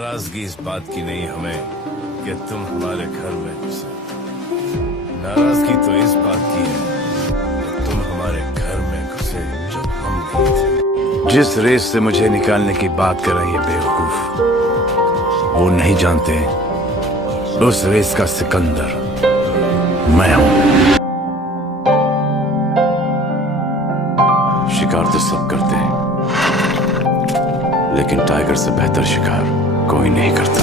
नाराजगी इस बात की नहीं हमें कि तुम हमारे घर में घुसे, नाराजगी तो इस बात की है कि तुम हमारे घर में घुसे जब हम नहीं थे। जिस रेस से मुझे निकालने की बात कर रहे हैं बेवकूफ, वो नहीं जानते उस रेस का सिकंदर मैं हूं। शिकार तो सब करते हैं, लेकिन टाइगर से बेहतर शिकार कोई नहीं करता।